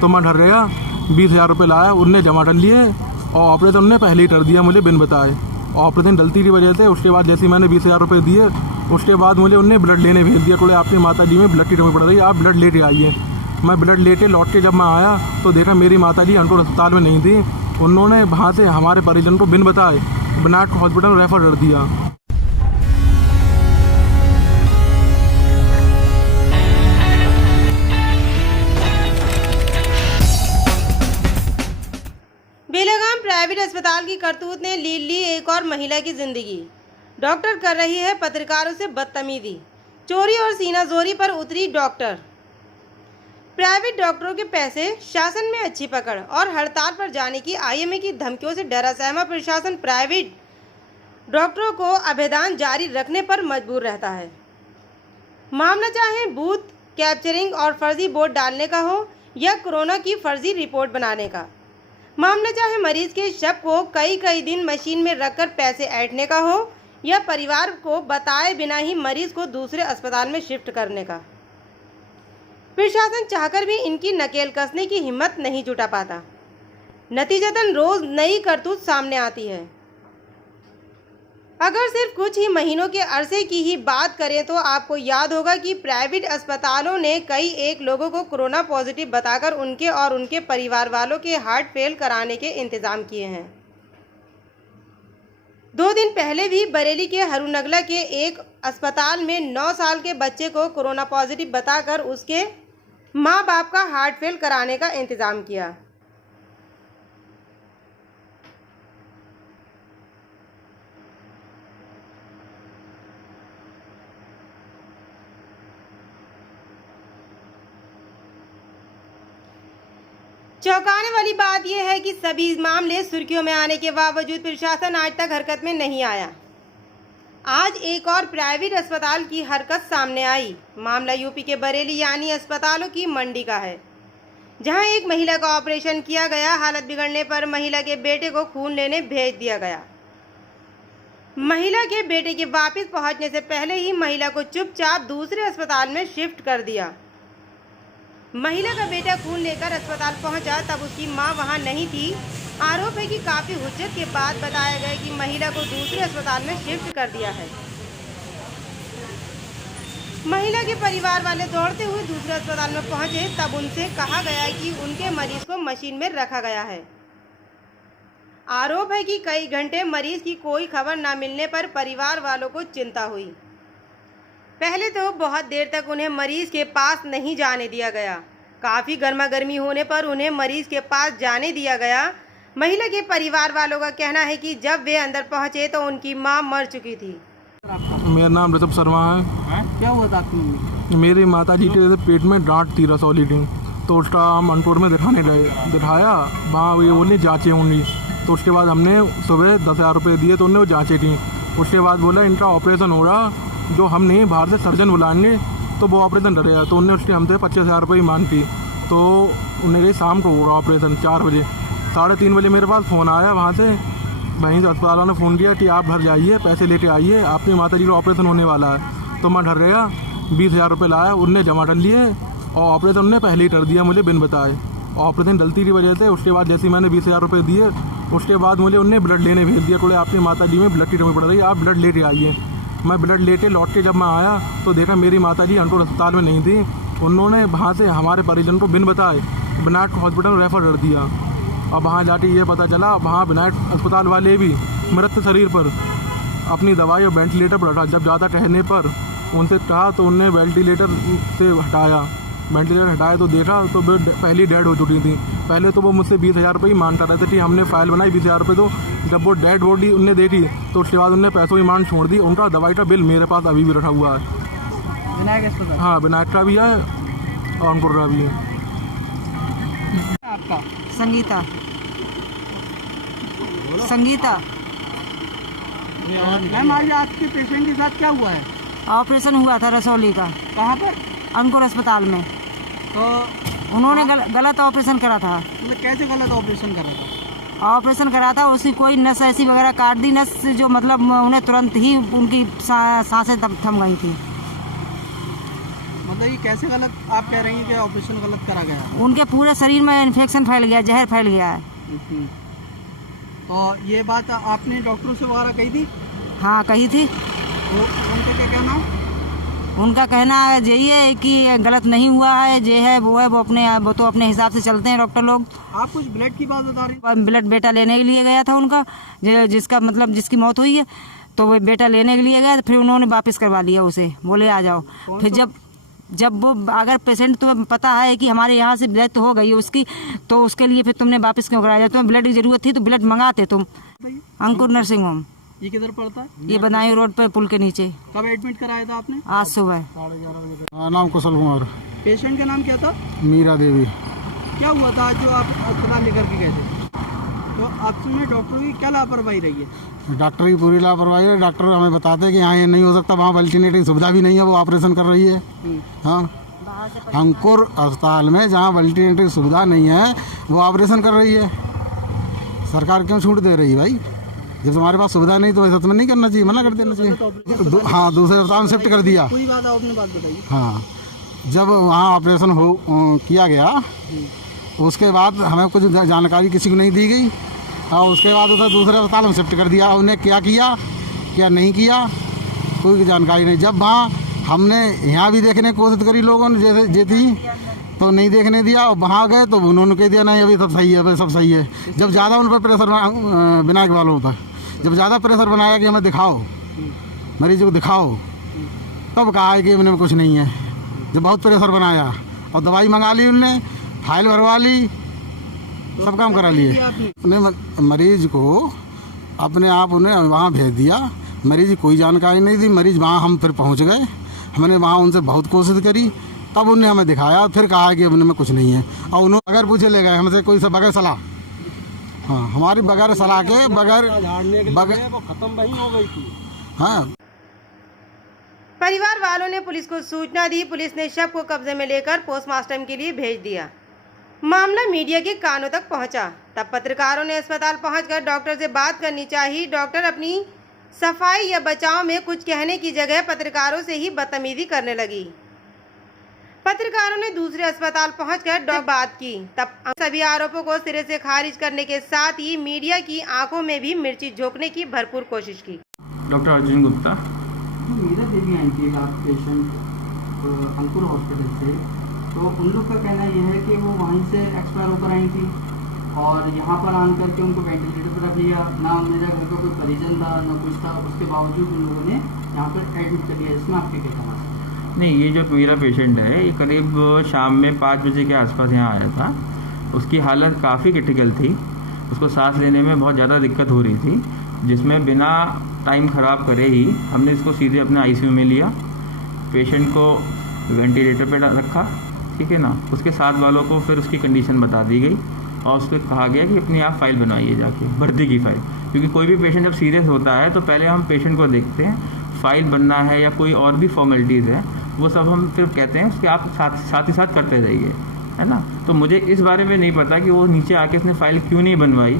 तो मैं डर गया। 20,000 रुपये लाया, उनने जमा कर लिए और ऑपरेशन उनने पहले ही कर दिया मुझे बिन बताए। ऑपरेशन गलती की वजह से उसके बाद जैसे मैंने 20,000 रुपये दिए, उसके बाद मुझे उनने ब्लड लेने भेज दिया। बोले आपकी माता जी में ब्लड की कमी पड़ रही है, आप ब्लड लेके आइए। मैं ब्लड लेके लौट के जब मैं आया तो देखा मेरी माता जी अंकुर अस्पताल में नहीं थी। उन्होंने वहाँ से हमारे परिजन को बिन बताए विनायक हॉस्पिटल रेफर कर दिया। बेलगाम प्राइवेट अस्पताल की करतूत ने ली एक और महिला की जिंदगी। डॉक्टर कर रही है पत्रकारों से बदतमीजी, चोरी और सीनाजोरी पर उतरी डॉक्टर। प्राइवेट डॉक्टरों के पैसे, शासन में अच्छी पकड़ और हड़ताल पर जाने की आईएमए की धमकियों से डरा सहमा प्रशासन प्राइवेट डॉक्टरों को अभेदान जारी रखने पर मजबूर रहता है। मामला चाहे बूथ कैप्चरिंग और फर्जी बोर्ड डालने का हो या कोरोना की फर्जी रिपोर्ट बनाने का, मामला चाहे मरीज के शव को कई दिन मशीन में रखकर पैसे ऐंठने का हो या परिवार को बताए बिना ही मरीज को दूसरे अस्पताल में शिफ्ट करने का। प्रशासन चाहकर भी इनकी नकेल कसने की हिम्मत नहीं जुटा पाता। नतीजतन रोज नई करतूत सामने आती है। अगर सिर्फ कुछ ही महीनों के अरसे की ही बात करें तो आपको याद होगा कि प्राइवेट अस्पतालों ने एक लोगों को कोरोना पॉजिटिव बताकर उनके और उनके परिवार वालों के हार्ट फेल कराने के इंतजाम किए हैं। 2 दिन पहले भी बरेली के हरूनगला के एक अस्पताल में 9 साल के बच्चे को कोरोना पॉजिटिव बताकर उसके माँ बाप का हार्ट फेल कराने का इंतजाम किया। चौंकाने वाली बात यह है कि सभी मामले सुर्खियों में आने के बावजूद प्रशासन आज तक हरकत में नहीं आया। आज एक और प्राइवेट अस्पताल की हरकत सामने आई। मामला यूपी के बरेली यानी अस्पतालों की मंडी का है, जहां एक महिला का ऑपरेशन किया गया। हालत बिगड़ने पर महिला के बेटे को खून लेने भेज दिया गया। महिला के बेटे के वापस पहुंचने से पहले ही महिला को चुपचाप दूसरे अस्पताल में शिफ्ट कर दिया। महिला का बेटा खून लेकर अस्पताल पहुंचा, तब उसकी मां वहां नहीं थी। आरोप है कि काफी हुज्जत के बाद बताया गया कि महिला को दूसरे अस्पताल में शिफ्ट कर दिया है। महिला के परिवार वाले दौड़ते हुए दूसरे अस्पताल में पहुंचे, तब उनसे कहा गया कि उनके मरीज को मशीन में रखा गया है। आरोप है कि कई घंटे मरीज की कोई खबर न मिलने पर परिवार वालों को चिंता हुई। पहले तो बहुत देर तक उन्हें मरीज के पास नहीं जाने दिया गया। काफ़ी गर्मा गर्मी होने पर उन्हें मरीज के पास जाने दिया गया। महिला के परिवार वालों का कहना है कि जब वे अंदर पहुंचे तो उनकी मां मर चुकी थी। मेरा नाम ऋतुभ शर्मा है। क्या हुआ था आपकी? मेरी माता जी के पेट में डांट थी, रसोलीडिंग, तो उसका हम अनपुर में दिखाने गए। दिखाया वहाँ ये बोली जाँचें होंगी। तो उसके बाद हमने सुबह 10,000 रुपये दिए तो उन्होंने वो जाँचें की। उसके बाद बोला इनका ऑपरेशन हो रहा, जो हम नहीं बाहर से सर्जन बुलाएंगे तो वो ऑपरेशन करेगा। तो उन्होंने उसके हमसे 25,000 रुपये मांग की। तो उन्हें कही शाम को होगा ऑपरेशन 4 बजे। 3:30 बजे मेरे पास फ़ोन आया वहाँ से, वहीं से अस्पताल ने फ़ोन किया कि आप घर जाइए, पैसे लेके आइए, आपकी माता जी का ऑपरेशन होने वाला है। तो मैं डर गया। 20,000 रुपये लाया, उनने जमा कर लिए और ऑपरेशन उनने पहले ही कर दिया मुझे बिन बताए। ऑपरेशन गलती की वजह से उसके बाद जैसे मैंने 20,000 रुपये दिए, उसके बाद मुझे उनने ब्लड लेने भेज दिया। बोले आपकी माता जी में ब्लड की कमी पड़ रही है, आप ब्लड लेके आइए। मैं ब्लड लेके लौट के जब मैं आया तो देखा मेरी माता जी अंकुर अस्पताल में नहीं थी। उन्होंने वहाँ से हमारे परिजन को बिन बताए विनायक हॉस्पिटल रेफर कर दिया। और वहाँ जाके ये पता चला वहाँ विनायक अस्पताल वाले भी मृत शरीर पर अपनी दवाई और वेंटिलेटर पर रखा। जब ज़्यादा ठहरने पर उनसे कहा तो उनने वेंटिलेटर से हटाया। वेंटिलेटर हटाया तो देखा तो पहली डेड हो चुकी थी। पहले तो वो मुझसे 20,000 रुपये ही मांगता रहते थे। हमने फाइल बनाई 20,000 रुपये। तो जब वो डेड बॉडी उनने देखी तो उसके बाद उनने पैसों की मांग छोड़ दी। उनका दवाई का बिल मेरे पास अभी भी रखा हुआ है। विनायक अस्पताल? हाँ, विनायक का भी है और अंकुर का भी है। आपका? संगीता। संगीता। मैम आज आपके पेशेंट के साथ क्या हुआ है? ऑपरेशन हुआ था रसौली का। कहाँ पर? अंकुर अस्पताल में। तो उन्होंने गलत ऑपरेशन करा था। मतलब कैसे गलत ऑपरेशन करा था? ऑपरेशन करा था, उसकी कोई नस ऐसी वगैरह काट दी, नस जो मतलब उन्हें तुरंत ही उनकी सांसें थम गई थी। मतलब ये कैसे गलत आप कह रही हैं कि ऑपरेशन गलत करा गया है? उनके पूरे शरीर में इन्फेक्शन फैल गया, जहर फैल गया है। तो ये बात आपने डॉक्टरों से वगैरह कही थी? हाँ कही थी। वो उनका क्या कहना? उनका कहना यही है कि गलत नहीं हुआ है, जे है वो वो तो अपने हिसाब से चलते हैं डॉक्टर लोग। आप कुछ ब्लड की बात बता रही? ब्लड बेटा लेने के लिए गया था उनका, जिसका मतलब जिसकी मौत हुई है, तो वो बेटा लेने के लिए गया, फिर उन्होंने वापस करवा लिया उसे, बोले आ जाओ। फिर जब वो अगर पेशेंट तुम्हें पता है कि हमारे यहाँ से डेथ हो गई उसकी, तो उसके लिए फिर तुमने वापस क्यों कराया? तुम्हें ब्लड की जरूरत थी तो ब्लड मंगाते तुम। अंकुर नर्सिंग होम। ये किधर पड़ता है? ये बदायूं रोड पे पुल के नीचे। कब एडमिट कराया था आपने? आज सुबह। नाम कुशल कुमार। पेशेंट का नाम क्या था? मीरा देवी। क्या हुआ था जो आप अस्पताल लेकर के गए थे? तो आपने डॉक्टर की क्या लापरवाही रही है? डॉक्टर की पूरी लापरवाही है। डॉक्टर हमें बताते हैं कि यहाँ ये नहीं हो सकता, वहाँ वेंटिलेटर की सुविधा भी नहीं है, वो ऑपरेशन कर रही है। हाँ, अंकुर अस्पताल में जहाँ वेंटिलेटर की सुविधा नहीं है वो ऑपरेशन कर रही है। सरकार क्यों छूट दे रही है भाई? जब तुम्हारे पास सुविधा नहीं तो ऐसा तुम्हें नहीं करना चाहिए, मना कर देना चाहिए। हाँ, दूसरे अस्पताल में शिफ्ट कर दिया। कोई बात आपने बात बताइए। हाँ, जब वहाँ ऑपरेशन किया गया उसके बाद हमें कुछ जानकारी किसी को नहीं दी गई, और उसके बाद उधर दूसरे अस्पताल में शिफ्ट कर दिया। उन्हें क्या किया क्या नहीं किया कोई जानकारी नहीं। जब वहाँ हमने यहाँ भी देखने की कोशिश करी लोगों ने जैसे थी, तो नहीं देखने दिया, और वहाँ गए तो उन्होंने कह दिया नहीं अभी सब सही है, अभी सब सही है। जब ज़्यादा उन पर प्रेशर विनायक वालों पर जब ज़्यादा प्रेशर बनाया कि हमें दिखाओ, मरीज को दिखाओ, तब कहा है कि इनमें कुछ नहीं है। जब बहुत प्रेशर बनाया और दवाई मंगा ली, उनने फाइल भरवा ली, सब काम करा लिए। उन्हें मरीज को अपने आप उन्हें वहाँ भेज दिया। मरीज की कोई जानकारी नहीं थी। मरीज वहाँ हम फिर पहुँच गए, हमने वहाँ उनसे बहुत कोशिश करी, तब उन्हें हमें दिखाया, फिर कहा कि उनमें कुछ नहीं है। और उन्होंने अगर पूछे ले गए हमसे कोई से बगैर सलाह। हाँ, हमारी बगैर सलाह के बगैर वो खत्म वही हो गई थी। हाँ, परिवार वालों ने पुलिस को सूचना दी। पुलिस ने शव को कब्जे में लेकर पोस्टमार्टम के लिए भेज दिया। मामला मीडिया के कानों तक पहुंचा, तब पत्रकारों ने अस्पताल पहुंचकर डॉक्टर से बात करनी चाहिए। डॉक्टर अपनी सफाई या बचाव में कुछ कहने की जगह पत्रकारों से ही बदतमीजी करने लगी। पत्रकारों ने दूसरे अस्पताल पहुंचकर बात की, तब सभी आरोपों को सिरे से खारिज करने के साथ ही मीडिया की आंखों में भी मिर्ची झोंकने की भरपूर कोशिश की। डॉक्टर अर्जुन गुप्ता। मीरा देवी आई थी लास्ट पेशेंट अंकुर हॉस्पिटल से, तो उन लोग का कहना यह है कि वो वहीं से एक्सपायर होकर आई थी और यहाँ पर आन करके उनको वेंटिलेटर पर रख लिया। ना मेरा घर का कोई परिजन था ना कुछ था, उसके बावजूद उन लोगों ने यहाँ पर एडमिट कर लिया। इसमें आपके क्या कहना है? नहीं, ये जो मेरा पेशेंट है ये करीब शाम में 5 बजे के आसपास यहाँ आया था। उसकी हालत काफ़ी क्रिटिकल थी, उसको सांस लेने में बहुत ज़्यादा दिक्कत हो रही थी, जिसमें बिना टाइम ख़राब करे ही हमने इसको सीधे अपने आईसीयू में लिया। पेशेंट को वेंटिलेटर पे रखा, ठीक है ना। उसके साथ वालों को फिर उसकी कंडीशन बता दी गई और उसको कहा गया कि अपनी आप फाइल बनवाइए जाके, भर्ती की फ़ाइल। क्योंकि कोई भी पेशेंट जब सीरियस होता है तो पहले हम पेशेंट को देखते हैं, फाइल बनना है या कोई और भी फॉर्मेलिटीज़ है वो सब हम फिर कहते हैं उसके आप साथ ही साथ करते रहिए, है ना। तो मुझे इस बारे में नहीं पता कि वो नीचे आके उसने फ़ाइल क्यों नहीं बनवाई,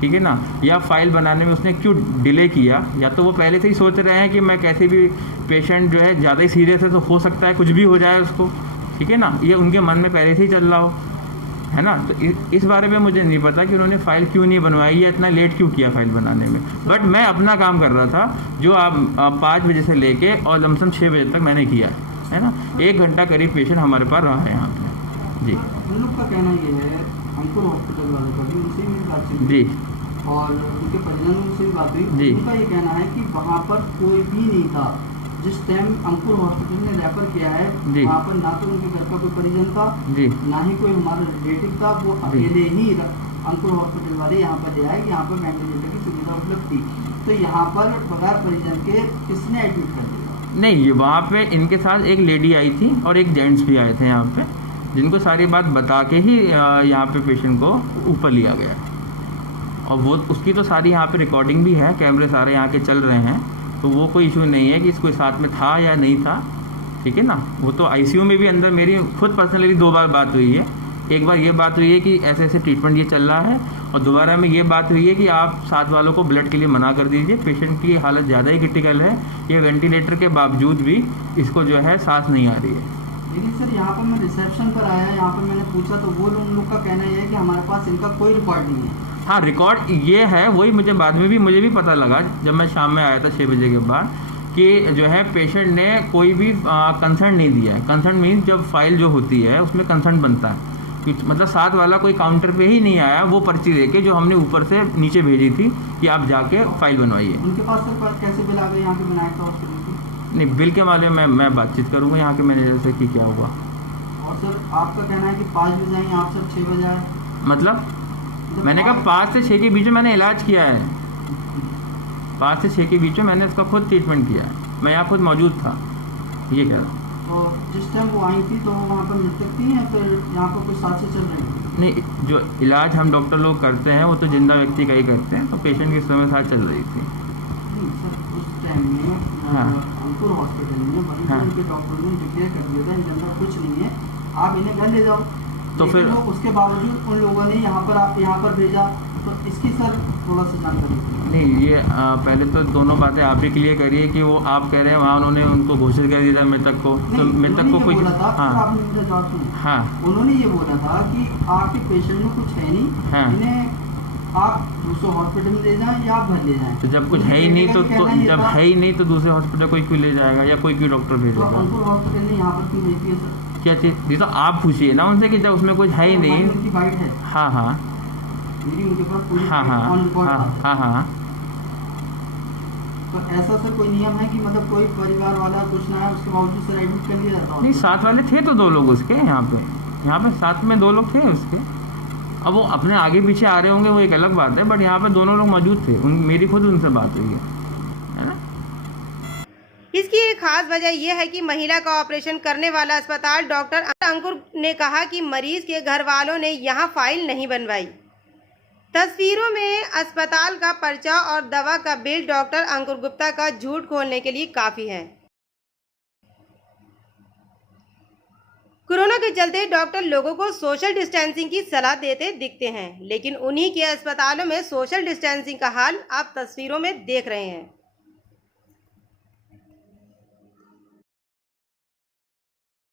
ठीक है ना, या फाइल बनाने में उसने क्यों डिले किया। या तो वो पहले से ही सोच रहे हैं कि मैं कैसे भी पेशेंट जो है ज़्यादा ही सीरियस है तो हो सकता है कुछ भी हो जाए उसको, ठीक है ना, ये उनके मन में पहले से ही चल रहा हो, है ना। तो इस बारे में मुझे नहीं पता कि उन्होंने फ़ाइल क्यों नहीं बनवाई या इतना लेट क्यों किया फ़ाइल बनाने में। बट मैं अपना काम कर रहा था जो आप 5 बजे से लेके और लमसम 6 बजे तक मैंने किया है ना। 1 घंटा करीब पेशेंट हमारे पास रहा है यहाँ पे। जी, उन लोग का कहना ये है, अंकुर हॉस्पिटल वालों का भी उनसे भी बातचीत जी, और उनके परिजनों से भी बात हुई जी। उनका ये कहना है कि वहाँ पर कोई भी नहीं था जिस टाइम अंकुर हॉस्पिटल ने रेफर किया है। वहाँ पर ना तो उनके घर का कोई परिजन था जी, ना ही कोई हमारा रिलेटिव था। वो अकेले ही अंकुर हॉस्पिटल वाले यहाँ पर ले आए, यहाँ पर वेंटिलेटर की सुविधा उपलब्ध थी, तो यहाँ पर बगैर परिजन के किसने एडमिट कर दिया? नहीं, वहाँ पे इनके साथ एक लेडी आई थी और एक जेंट्स भी आए थे यहाँ पे, जिनको सारी बात बता के ही यहाँ पे पेशेंट को ऊपर लिया गया। और वो उसकी तो सारी यहाँ पे रिकॉर्डिंग भी है, कैमरे सारे यहाँ के चल रहे हैं, तो वो कोई इशू नहीं है कि इसको साथ में था या नहीं था, ठीक है ना। वो तो आईसीयू में भी अंदर मेरी खुद पर्सनली 2 बार बात हुई है। एक बार ये बात हुई है कि ऐसे ऐसे ट्रीटमेंट ये चल रहा है, और दोबारा में ये बात हुई है कि आप साथ वालों को ब्लड के लिए मना कर दीजिए, पेशेंट की हालत ज़्यादा ही क्रिटिकल है, ये वेंटिलेटर के बावजूद भी इसको जो है सांस नहीं आ रही है। लेकिन सर यहाँ पर मैं रिसेप्शन पर आया, यहाँ पर मैंने पूछा तो वो उन लोग का कहना ये है कि हमारे पास इनका कोई रिकॉर्ड नहीं है। हाँ, रिकॉर्ड ये है, वही मुझे बाद में मुझे भी पता लगा जब मैं शाम में आया था 6 बजे के बाद, कि जो है पेशेंट ने कोई भी कंसर्न नहीं दिया है। कंसर्न मीन्स जब फाइल जो होती है उसमें कंसर्न बनता है, मतलब साथ वाला कोई काउंटर पे ही नहीं आया वो पर्ची देके जो हमने ऊपर से नीचे भेजी थी कि आप जाके फाइल बनवाइए। उनके पास सर कैसे बिल आ गए यहाँ के विनायक हॉस्पिटल की? नहीं, बिल के बारे में मैं बातचीत करूँगा यहाँ के मैनेजर से कि क्या हुआ। और सर आपका कहना है कि 5 बजे आए, आप सर 6 बजे आए, मतलब मैंने कहा 5 से 6 के बीच में मैंने इलाज किया है। 5 से 6 के बीच में मैंने उसका खुद ट्रीटमेंट किया है, मैं यहाँ खुद मौजूद था। ये क्या था? तो जिस टाइम वो आई थी तो वहाँ पर मृतक थी या फिर यहाँ पर कुछ साथ से चल रही थी? नहीं, जो इलाज हम डॉक्टर लोग करते हैं वो तो जिंदा व्यक्ति का ही करते हैं, तो पेशेंट के समय साथ चल रही थी। नहीं सर, उस टाइम में हाँ। अंकुर हॉस्पिटल में वहीं हाँ। पर उनके डॉक्टर ने डिक्लेयर कर दिया था इनके अंदर कुछ नहीं है, आप इन्हें घर ले जाओ। तो लेकिन फिर वो उसके बावजूद उन लोगों ने यहाँ पर भेजा, तो इसकी सर थोड़ा सा जानकारी दीजिए। नहीं, ये पहले तो दोनों बातें आप ही क्लियर करिए कि वो आप कह रहे हैं वहाँ उन्होंने उनको घोषित कर दिया था मृतक को, तो नहीं, मृतक को उन्होंने कोई ये बोला था, हाँ आपने मेरा जवाब सुना। हाँ उन्होंने ये बोला था कि आपके पेशेंट में कुछ है नहीं, हाँ। इन्हें आप दूसरे हॉस्पिटल में ले जाएं या आप घर ले जाएं। तो जब कुछ है ही नहीं तो जब है ही नहीं तो दूसरे हॉस्पिटल कोई क्यों ले जाएगा या कोई क्यों डॉक्टर तो भेजेगा? अंकुर हॉस्पिटल ने यहाँ पर क्यों भेजी है सर? क्या चीज़? ये तो आप पूछिए ना उनसे कि जब उसमें कुछ है ही नहीं। उनकी बाइट है, हाँ हाँ मेरी उनके पास पूरी हाँ हाँ ऑन रिकॉर्ड हाँ बात है। हाँ हाँ। तो ऐसा सर कोई नियम है कि मतलब कोई परिवार वाला कुछ ना है उसके बावजूद सर एडमिट कर लिया जाता नहीं, है? साथ वाले थे तो 2 लोग उसके यहाँ पे साथ में 2 लोग थे उसके। अब वो अपने आगे पीछे आ रहे होंगे वो एक अलग बात है, बट यहाँ पे दोनों लोग मौजूद थे। मेरी खुद उनसे बात हुई है ना। इसकी एक खास वजह यह है कि महिला का ऑपरेशन करने वाला अस्पताल डॉक्टर अंकुर ने कहा कि मरीज के घर वालों ने यहाँ फाइल नहीं बनवाई। तस्वीरों में अस्पताल का पर्चा और दवा का बिल डॉक्टर अंकुर गुप्ता का झूठ खोलने के लिए काफी है। कोरोना के चलते डॉक्टर लोगों को सोशल डिस्टेंसिंग की सलाह देते दिखते हैं, लेकिन उन्हीं के अस्पतालों में सोशल डिस्टेंसिंग का हाल आप तस्वीरों में देख रहे हैं।